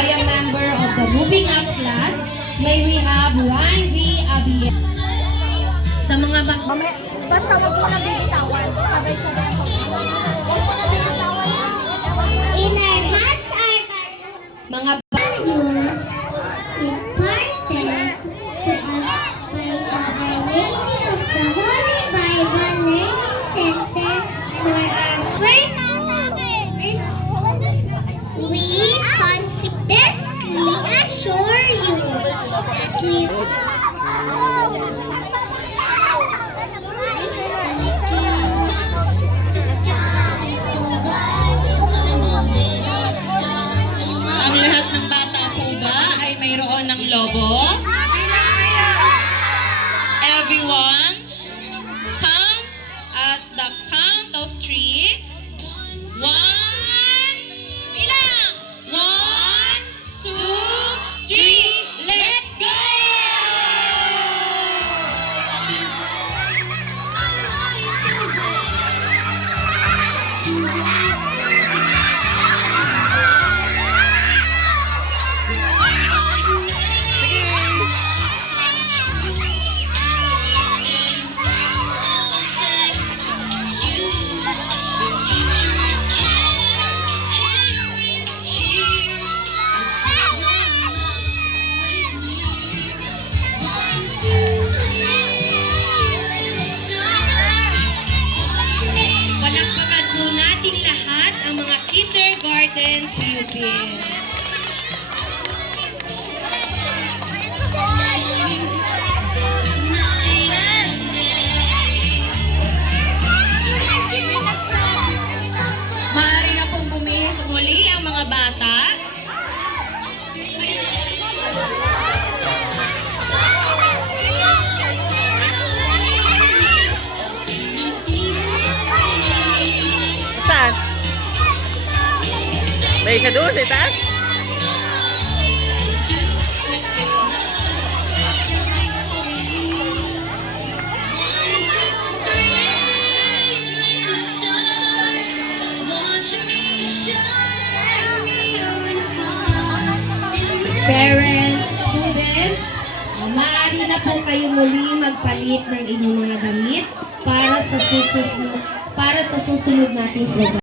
by a member of the Moving Up class. May we have Ryan V. Abiel. Sa mga Basta wag mo na bibitawan. Sabay-sabay ako. In our hearts are mga values imparted to us by the Our Lady of the Holy Bible Learning Center for our first course. We confidently assure you that we ang lahat ng bata po ba ay mayroon ng lobo? Everyone counts at the count of 3. 1, bilang! 1, 2, 3, let go! Palakpakan po natin lahat ang mga kindergarten pupils. Maaari na pong bumihis muli ang mga bata. Saan? May isa doon sa taas? Parents, students, maaari na po kayo muli magpalit ng inyong mga damit para sa susunod nating program.